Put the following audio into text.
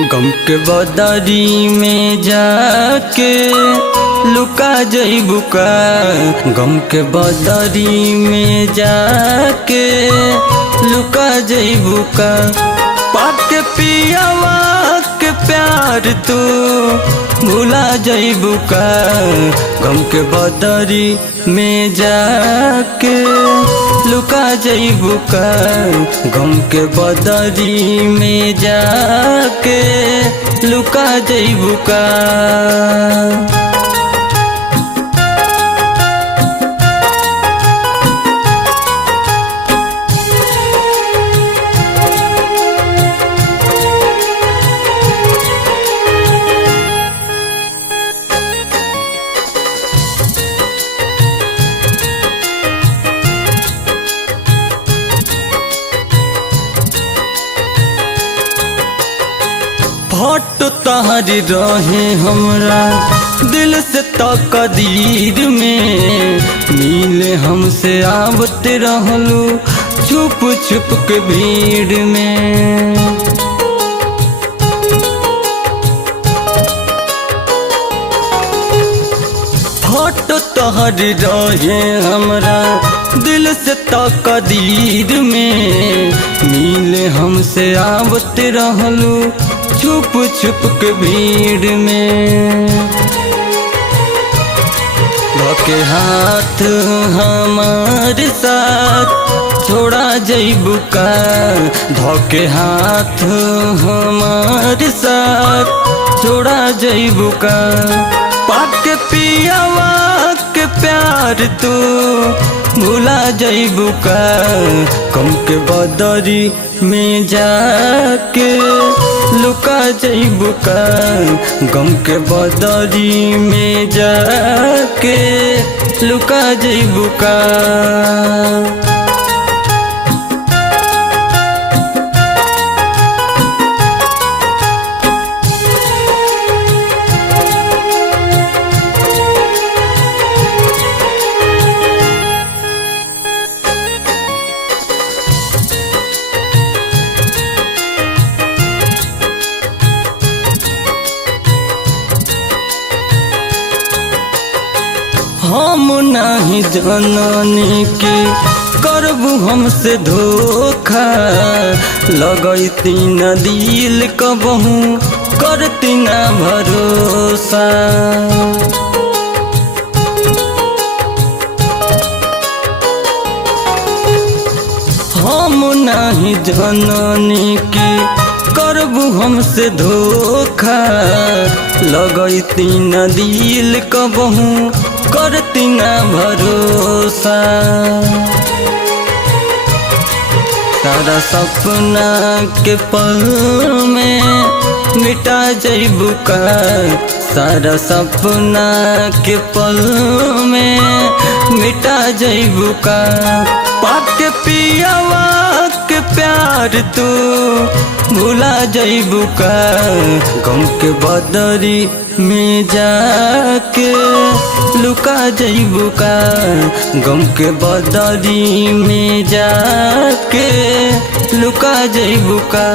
गम के बदरी में जाके लुका जइबू का। गम के बदरी में जाके लुका जइबू का। पाके पियावा के प्यार तू भुला जइबू का। गम के बदरी में जाके लुका जइबू का। गम के बदरी में जाके लुका जइबू का। हट तहरी रहे हमरा दिल से तकदीर में। मिले हमसे आवते रहलू छुप छुप के भीड़ में। हट तहरी रहे हमरा दिल से तकदीर में। मिले हमसे आवते रहलू छुप छुप के भीड़ में। धोके हाथ हमारे साथ छोड़ा जइबू का। धोके हाथ हमारे साथ छोड़ा जइबू का। पाके पियावा के प्यार तू भुला जइबू का। गम के बदरी में जाके लुका जइबू का। गम के बदरी में जाके लुका जइबू का। हम नहीं जननी के करबू हमसे धोखा। लगैती न दिल कबहू करती न भरोसा। हम नहीं जननी के करबू हमसे धोखा। लगैती न दिल कबहू करती न भरोसा। सारा सपना के पल में मिटा जइबू का। सारा सपना के पल में मिटा जइबू का। पाके पियावा के प्यार तू भुला जइबू का। गम के बदरी में जाके लुका जइबू का। गम के बदरी में जाके लुका जइबू का।